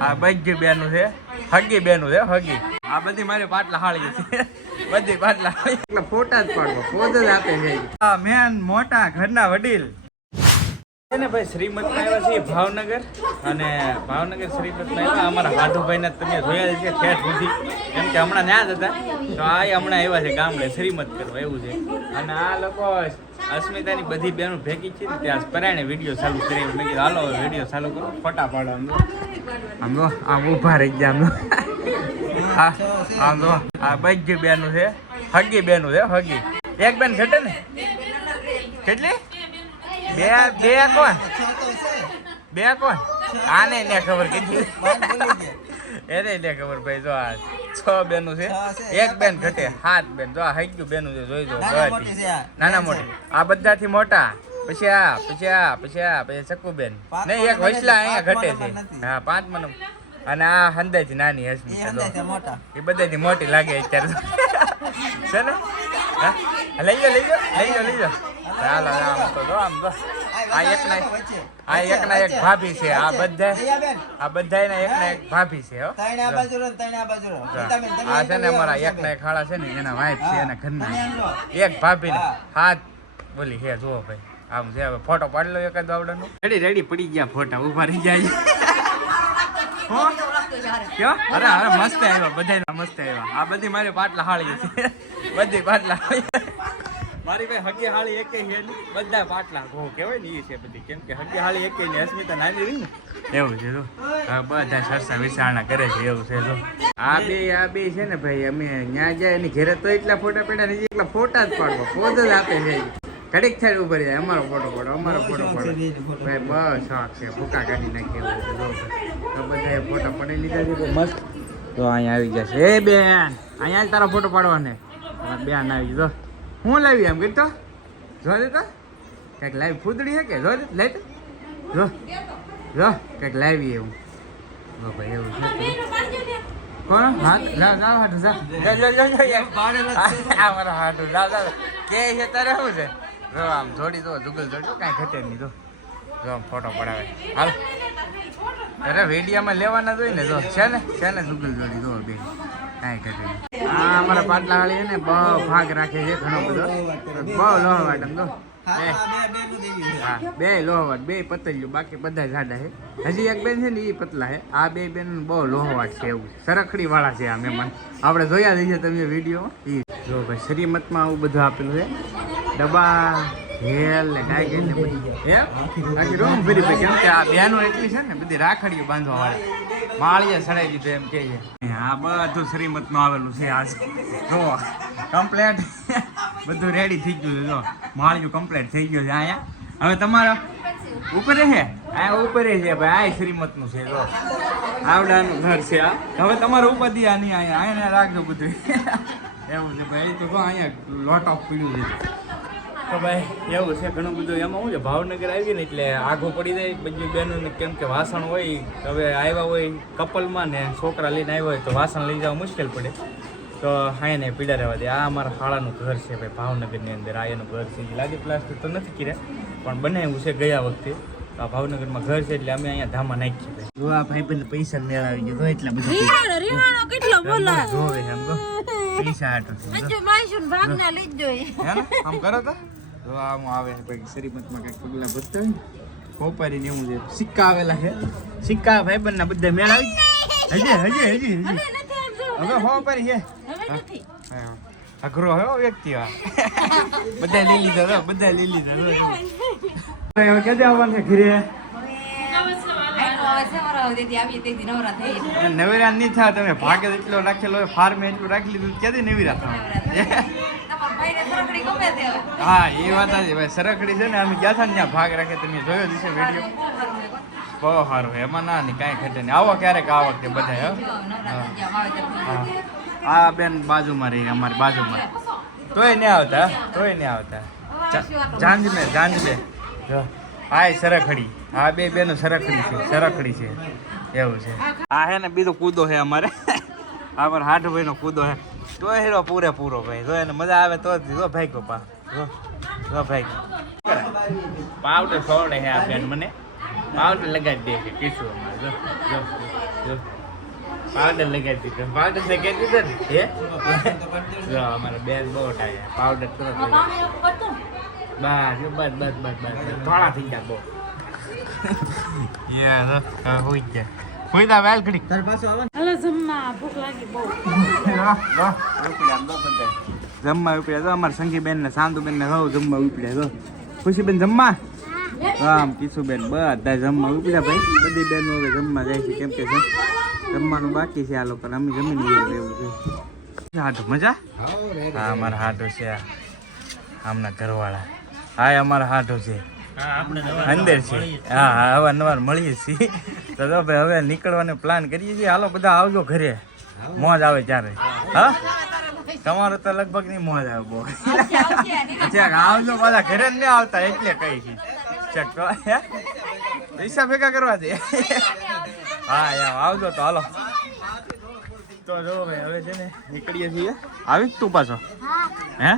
આ બધી બેનું છે, હગી બેનું છે, હગી. આ બધી મારી પાટલા હાળી છે, બધી પાટલા હાળી. એટલે ફોટા જ પાડવા, પોઝ જ આપે છે. આ મેન મોટા ઘરના વડીલ ને ભાઈ શ્રીમતમાં આવ્યા છીએ ભાવનગર, અને ભાવનગર શ્રીમતમાં આવ્યા અમારા હાધુભાઈને તમે જોયા છે ઠેઠ સુધી, કેમ કે હમણાં ત્યાં જ હતા તો આ હમણાં આવ્યા છે ગામડે શ્રીમત કરવા એવું છે. અને આ લોકો અસ્મિતાની બધી બહેનો ભેગી છે ને ત્યાં પરાયણે વિડીયો ચાલુ કરી. મેં કીધું હાલો વિડીયો ચાલુ કરો, ફોટા પાડો. આમ તો આમ ઊભા રહી ગયા આમ તો આ બધી બેનું છે, હગી બેનું છે, હગી. એક બેન ઘટે ને કેટલી બે કોણ આને ને ખબર કીધી એને ને ખબર ભાઈ. જો આ 6 બેનું છે, એક બેન ઘટે, 7 બેન. જો આ હગ્યું બેનું છે, જોઈ જો નાના મોટી. આ બધાથી મોટા, પછી આ પછી ચક્કુબેન નહીં, એક વૈસલા અહીંયા ઘટે છે. હા 5 મને. અને આ હંદાઈથી નાની હસમી એ બધાથી મોટી લાગે અત્યારે છે ને. લઈ લો ચાલો આમ તો જો આમ તો આ એકના એક ભાભી છે. આ બધાના એકના એક ભાભી છે. આ છે ને અમારા એકના એક ખાડા છે ને એના વાઈફ છે, એના ઘરના એક ભાભી ને હાથ બોલી હે. જુઓ ભાઈ આમ છે. હવે ફોટો પાડી લો એકાદ આવડાનો. રેડી પડી ગયા ફોટા, ઉભા રહી જાય. અરે મસ્ત આવ્યા, બધા મસ્ત આવ્યા. આ બધી મારી પાટલા હાળી છે, બધી પાટલા હાળી મારી ભાઈ. હગી હાળી એકે છે બધા પાટલા ઘો કહેવાય ને એ છે બધી, કેમ કે હગી હાળી એકે ને અસ્મિતા નાની રહી ને એવું છે. બધા સરસા વિચારણા કરે છે એવું છે. આ બે છે ને ભાઈ, અમે ત્યાં જાય એની ઘેરે તો એટલા ફોટા પડ્યા ને એટલા ફોટા જ પાડવા, પોઝ જ આપે છે. ઘડીક થાય ઉભર જાય, અમારો ફોટો પાડો, અમારો ફોટો પાડો. ભાઈ બસ શોખ છે, ભૂકા કાઢી નાખીએ એવું છે. તો બધા ફોટા પડી લીધા છે મસ્ત. તો અહીંયા આવી ગયા છે. એ બેન અહીંયા જ તારો ફોટો પાડવાને બેન આવી જો. હું લાવી એમ કીધું જો દેતો કંઈક લાવી ફૂદડી છે કે જો લઈ તો જો કંઈક લાવી એવું. ભાઈ એવું છે કોણ હાથ જાવ હાટું જા મારા હાટું જાવ કે છે તારે શું છે. જો આમ જોડી દો જુગલ જોડી કાંઈ ઘટે નહીં. જો આમ ફોટો પડાવે હાલ. અરે વિડીયામાં લેવાના જોઈએ ને. જો છે ને જુગલ જોડી દો બે કાંઈ ઘટે નહીં. આ અમારા પાટલા વાળી છે ને બહુ ભાગ રાખે છે ઘણો બધો, બહુ લોહવાટ. એમ તો હા બે લોહવાટ, બે પતલ્યું, બાકી બધા જાડા છે. હજી એક બેન છે ને એ પતલા છે. આ બે બેન બહુ લોહવાટ છે એવું. સરખડી વાળા છે આ મહેમાન, આપણે જોયા દઈએ તમે વિડીયો. એ જો ભાઈ શ્રીમતમાં આવું બધું આપેલું છે, ડબ્બા હેલ ને ડાયગેલ ને બધી હે આખી રૂમ ફરી ભાઈ. કેમ કે આ બેનો એટલી છે ને બધી રાખડીઓ બાંધવા વાળી, માળીએ ચડાવી દીધું એમ કે છે. આ બધું શ્રીમતમાં આવેલું છે. આ જો કમ્પ્લેટ બધું રેડી થઈ ગયું છે. જો માળિયું કમ્પ્લેટ થઈ ગયું છે. અહીંયા હવે તમારા ઉપર છે, આ ઉપર છે ભાઈ. આ શ્રીમતનું છે. જો આવડાનું ઘર છે આ. હવે તમારે ઉપર દે નહીં, અહીંયા રાખજો બધું એવું છે ભાઈ. તો અહીંયા લોટ ઓફ પીડ્યું છે તો ભાઈ એવું છે ઘણું બધું. એમાં શું છે ભાવનગર આવી ને એટલે આઘો પડી જાય બધી બહેનોને, કેમ કે વાસણ હોય. હવે આવ્યા હોય કપલમાં ને છોકરા લઈને આવ્યા હોય તો વાસણ લઈ જવા મુશ્કેલ પડે, તો હા ને પીડા રહેવા દે. આ અમારા શાળાનું ઘર છે ભાઈ ભાવનગરની અંદર. આ એનું ઘર છે. લાગે પ્લાસ્ટર તો નથી કર્યા પણ બનાવ્યું છે ગયા વખતે. આ ભાવનગરમાં ઘર છે એટલે અમે અહીંયા ધામા નાખીએ ભાઈ. જો આ ભાઈ બંને પૈસા મેળવી ગયો એટલા બધા કેટલો બોલા જોવે એમ તો પૈસા હાટો છે ભાગના લઈ જ જોઈએ આમ કરો તો. જો આમ આવે ભાઈ શ્રીમતમાં કઈક પગલા ભરતા હોય કોપારી ને એવું છે. સિક્કા આવેલા છે, સિક્કા ભાઈ બંને બધા મેળવી હજી હવે કોપારી છે. અઘરો હો વ્યક્તિ બધા લઈ લીધા, બધા લઈ લીધા. ક્યાં આવવાનું છે ઘરે? નવેરા નહીં થાય તમે ભાગે એટલો રાખેલો ફાર્મે એટલું રાખી લીધું ક્યાંથી નવીરા થાય? હા એ વાત છે ભાઈ. સરખડી છે ને અમે ગયા હતા ને ત્યાં ભાગ રાખે, તમે જોયો છે વિડીયો, બહુ સારું. એમાં ના નહીં કાંઈ ઘટે નહીં. આવો ક્યારેક આ વખતે બધા. હા આ બેન બાજુમાં રહી, અમારી બાજુમાં. તોય નહીં આવતા જાંજમે હા સરખડી. આ બે બેનો સરખડી છે એવું છે. આ હે ને બીજો કૂદો છે અમારે હાઠભાઈ નો કૂદો છે. તો હેરો પૂરેપૂરો ભાઈ. જો એને મજા આવે તો જ ભાઈ ગોપા ભાઈ પાવડર ફોડે છે આ બેન. મને પાવડર લગાડી દે કે કીશું અમારે. જો પાવડર લગાડી દીધો પાવડર લગાડી દીધો ને હે જો અમારા બેન બહુ ટાયા પાવડર તો બસ થોડા થઈ ગયા બહુ યાર હોઈ ગયા હોઈ દા વેલ ઘડી તાર પાછો આવે હલો જમવા ભૂખ લાગી બહુ જમવા ઉપડ્યા તો અમારા સંગી બેન ને સાંતુ બેન ને રહો જમવા ઉપડ્યા તો ખુશી બેન જમવા રામ કિશુબેન બધા જમવા ઉપડ્યા ભાઈ બધી બેનો હવે જમવા જાય છે કેમ કે જમવાનું બાકી છે આ લોકો અમે જમી લઈએ એવું છે હાટો મજા હા અમારા હાટો છે આમના ઘરવાળા હા અમારા હાટો છે અંદર છે હા હા અવારનવાર મળીએ છીએ તો જો ભાઈ હવે નીકળવાનો પ્લાન કરીએ છીએ હાલો બધા આવજો ઘરે મોજ આવે ત્યારે હા તમારો તો લગભગ નહીં મોજ આવે બહુ અચ્છા આવજો પાછા ઘરે નહીં આવતા એટલે કઈ છે ચેક તો પૈસા ભેગા કરવા છે હા યાર આવજો તો હાલો તો જો ભાઈ હવે છે ને નીકળીએ છીએ આવી તું પાછો હે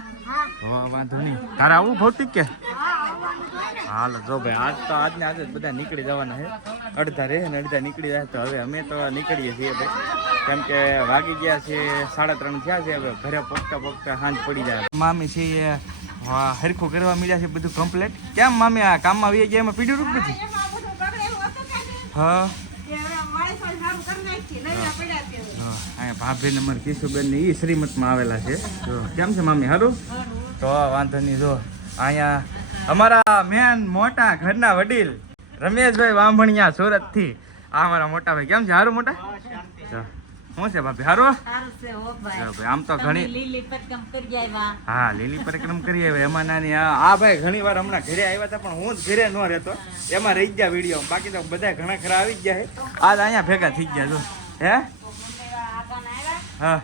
વાંધો નહીં તારે આવું ભૌતિક કે હાલો જો ભાઈ આજ તો આજને આજે જ બધા નીકળી જવાના છે અડધા રહે ને અડધા નીકળી જાય તો હવે અમે તો નીકળીએ છીએ ભાઈ કેમ કે વાગી ગયા છે 3:30 થયા છે હવે ઘરે પહોંચતા પહોંચતા સાંજ પડી જાય મામી છે એ હરખું કરવા મળ્યા છે બધું કમ્પ્લીટ કેમ મામી આ કામમાં આવી ગયા એમાં પીડ્યું રૂપ નથી હા ભાભી નંબર કિશુબેન ને એ શ્રીમતમાં આવેલા છે જો કેમ છે મામી સારું તો વાંધો નહીં જો અહીંયા અમારા મેન મોટા ઘરના વડીલ રમેશભાઈ વાંભણિયા સુરત થી આ અમારા મોટા ભાઈ કેમ છે સારું મોટા શું છે ભાભી સારું આમ તો ઘણી હા લીલી પરિક્રમ કરી આવ્યા એમાં નાની આ ભાઈ ઘણી વાર હમણાં ઘરે આવ્યા હતા પણ હું જ ઘરે ન રહેતો એમાં રહી ગયા વિડીયો બાકી તો બધા ઘણા ખરા આવી ગયા છે આજ અહીંયા ભેગા થઈ ગયા જો હે હા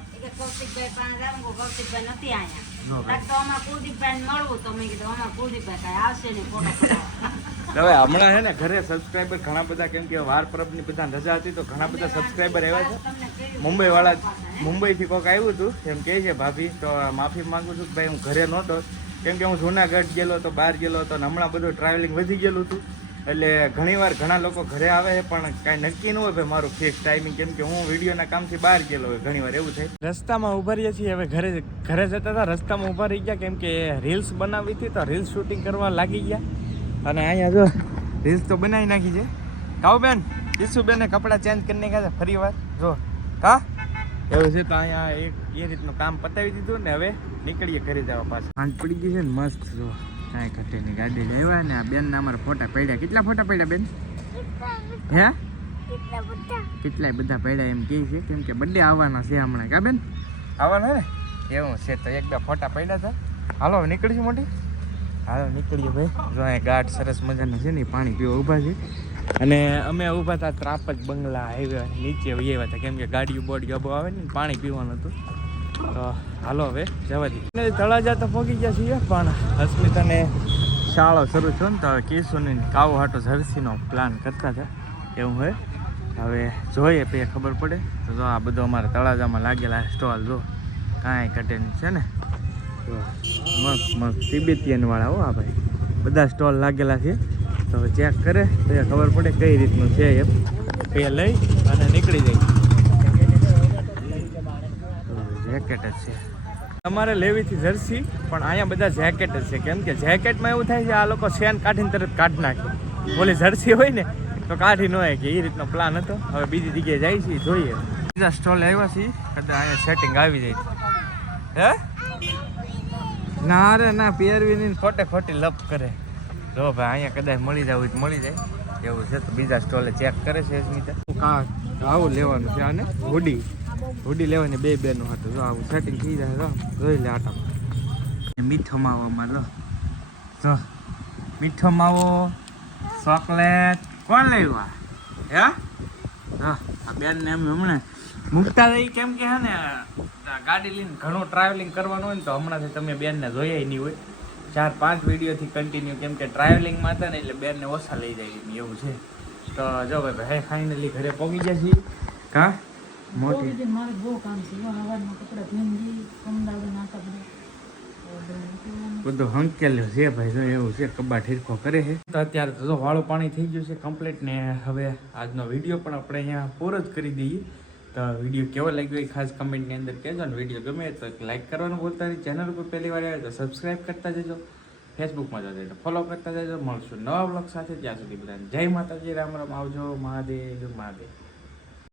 હવે હમણાં છે ને ઘરે સબસ્ક્રાઈબર ઘણા બધા કેમ કે વાર પરબની બધા રજા હતી તો ઘણા બધા સબસ્ક્રાઈબર આવ્યા છે મુંબઈ વાળા મુંબઈથી કોઈક આવ્યું હતું એમ કહે છે ભાભી તો માફી માંગુ છું કે ભાઈ હું ઘરે નહોતો કેમ કે હું જૂનાગઢ ગયેલો હતો બહાર ગયેલો હતો અને હમણાં બધું ટ્રાવેલિંગ વધી ગયેલું હતું એટલે ઘણીવાર ઘણા લોકો ઘરે આવે છે પણ કાંઈ નક્કી ન હોય ભાઈ મારું ફિક્સ ટાઈમિંગ કેમ કે હું વિડીયોના કામથી બહાર ગયેલો હોય ઘણીવાર એવું થાય રસ્તામાં ઊભા રહીએ છીએ હવે ઘરે જતા હતા રસ્તામાં ઊભા રહી ગયા કેમ કે રીલ્સ બનાવી હતી તો રીલ્સ શૂટિંગ કરવા લાગી ગયા અને અહીંયા જો રીલ્સ તો બનાવી નાખી છે કાઉબેન કિશુબેને કપડાં ચેન્જ કરી નાખ્યા છે ફરી વાર જો હા એવું છે તો અહીંયા એ રીતનું કામ પતાવી દીધું ને હવે નીકળીએ ઘરે જવા પાછું સાંજ પડી ગઈ છે ને મસ્ત જો કાંઈ ઘટેની ગાડી લેવા ને આ બેનના અમારા ફોટા પડ્યા કેટલા ફોટા પડ્યા બેન હે કેટલાય બધા પડ્યા એમ કહે છે કેમ કે બર્થડે આવવાના છે હમણાં કા બેન આવવાના ને એવું છે તો એક બે ફોટા પડ્યા હતા હાલો હવે નીકળીશું મોટી હાલો નીકળીએ ભાઈ જો અહીંયા ગાઢ સરસ મજાનું છે ને પાણી પીવા ઊભા છે અને અમે ઊભા હતા ત્રાપજ બંગલા હાઈવે નીચે આવ્યા હતા કેમ કે ગાડીઓ બોર્ડ ગબો આવે ને પાણી પીવાનું હતું તો હાલો હવે જવા દઈએ તળાજા તો પહોંચી ગયા છીએ પણ અસ્મિતાને શાળા શરૂ થયો ને તો હવે કિશુની કાવો હાટો જર્સીનો પ્લાન કરતા હતા એવું હોય હવે જોઈએ પછી ખબર પડે તો જો આ બધું અમારા તળાજામાં લાગેલા સ્ટોલ જો કાંઈ ઘટે નહીં છે ને તો મસ્ત તિબેતિયન વાળા હો આ ભાઈ બધા સ્ટોલ લાગેલા છે તો હવે ચેક કરે તો ખબર પડે કઈ રીતનું છે એમ એ લઈ અને નીકળી જાય જેકેટ જ છે અમારે લેવી હતી જર્સી પણ અહીંયા બધા જેકેટ જ છે કેમ કે જેકેટમાં એવું થાય છે આ લોકો શેન કાઢીને તરત કાઢી નાખે ઓલી જર્સી હોય ને તો કાઢી ન હોય કે એ રીતનો પ્લાન હતો હવે બીજી જગ્યાએ જાય છે જોઈએ બીજા સ્ટોલ આવ્યા છીએ કદાચ અહીંયા સેટિંગ આવી જાય હે ના રે ના પહેરવીની ખોટી લપ કરે જો ભાઈ અહીંયા કદાચ મળી જવું તો મળી જાય એવું છે તો બીજા સ્ટોલે ચેક કરે છે સ્મિતા આવું લેવાનું છે આને હુડી લેવાની બે બેનું હતું જો આવું સેટિંગ થઈ જાય તો જોઈ લે આટા મીઠો માવો અમારો જો મીઠો માવો ચોકલેટ કોણ લેવા હે હા આ બેનને એમ હમણાં મૂકતા રહી કેમ કે હે ને ગાડી લઈને ઘણું ટ્રાવેલિંગ કરવાનું હોય ને તો હમણાંથી તમે બેનને જોયા નહીં હોય 4-5 વિડીયોથી કન્ટિન્યુ કેમ કે ટ્રાવેલિંગમાં હતા ને એટલે બેનને ઓછા લઈ જાય એવું છે તો જો ભાઈ ફાઇનલી ઘરે પહોંચી ગયા છીએ હા મોટી મારે બહુ કામ છે સવારમાં કપડા ધોઈ કમદાવી નાખા બધા બધું હંકેલ્યો છે ભાઈ, જો એવું છે, કબાટ હિરખો કરે છે. તો અત્યારે તો વાળું પાણી થઈ ગયું છે કમ્પ્લીટ ને. હવે આજનો વિડીયો પણ આપણે અહીંયા પૂરો જ કરી દઈએ. તો વિડીયો કેવો લાગ્યો એ ખાસ કમેન્ટની અંદર કહેજો ને. વિડીયો ગમે તો લાઈક કરવાનું ભૂલતા નહીં. ચેનલ ઉપર પહેલી વાર આવે તો સબસ્ક્રાઈબ કરતા જજો. ફેસબુકમાં જજો તો ફોલો કરતા જજો. મળશું નવા બ્લોગ સાથે. ત્યાં સુધી બધાને જય માતાજી, રામ રામ, આવજો. મહાદેવ મહાદેવ.